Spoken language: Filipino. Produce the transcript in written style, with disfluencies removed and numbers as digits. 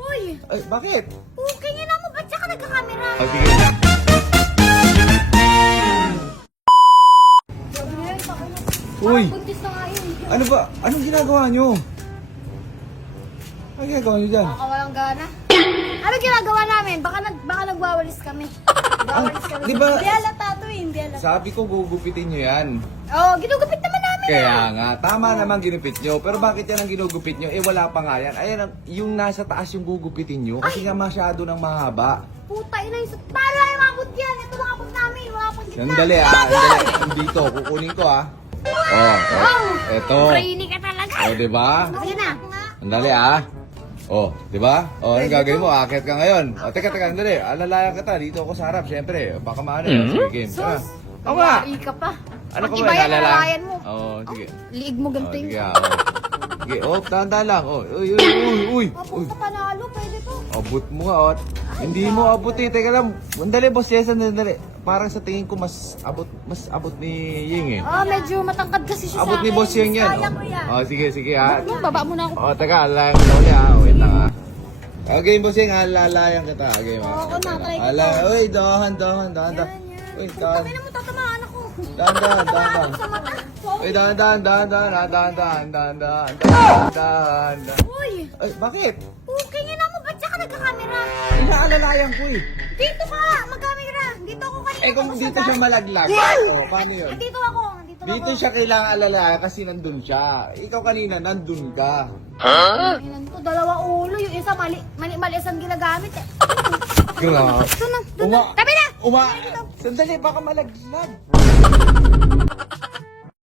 Uy! Ay, bakit? Okay nga na mo, ba't siya ka nagkakamera? Oh, sige. Uy, Buntis na nga yun. ano ba? Anong ginagawa nyo? Anong ginagawa nyo dyan? Walang gana. Ano ginagawa namin? Baka nagwawalis kami. Nagwawalis kami. Di ba? Hindi halata to eh, hindi halata. Sabi ko gugupitin nyo yan. Oo, ginugupit naman namin. Kaya nga, tama naman ginupit nyo. Pero bakit yan ang ginugupit nyo? Eh wala pa nga yan. Ayan, yung nasa taas yung gugupitin nyo. Kasi nga masyado ng mahaba. Puta, ina yung paano yung abot yan? Ito mga abot namin. Wala pang gitna. Sandali sandali. Dito, kukunin ko Eto. Brainy ka talaga. O, diba? Sige na. Sandali Oh, di ba? Oh, ano gagawin mo? Akit ka ngayon. Oh, teka, sandali. Alalayan kita. Dito ako sa harap, syempre. Baka maano. Sige, game. Tara. Oo nga. Ika pa. Ano ko Mag-iba ba? yan, alalayan mo. Oo, sige. Liig mo Oh, ganito sige, yung... Sige, tanda lang. Uy. Puta panalo, pwede to. Abot mo nga, Hindi mo abot eh. Teka lang. Sandali, boss Jason, sandali. Parang sa tingin ko mas abot ni Ying eh. Medyo matangkad kasi siya Abot sa ni akin. boss Ying yan. Kaya ko yan. Sige Baba mo na ako. Teka, alalayan kita ulit Wait lang Okay, boss Ying, alalayan kita. Okay, Oo, na-try ko Uy, dahan. Uy, dahan. Kami na mo tatamaan ako. Dahan. Sa mata. Uy, dahan. Uy! Ay, bakit? Okay nga na mo, ba't siya ka nagkakamera? Inaalalayan ko eh. Dito ka! Magkamera! Dito ako kanina. Eh kung ako dito sa siya daan. malaglag, paano yun? Dito ako. Dito siya kailangan alalayan kasi nandun siya. Ikaw kanina, nandun ka. Ilan to, dalawa ulo. Yung isa mali isang ginagamit eh. Grabe. Ito na. Tabi na! Sandali, baka malaglag.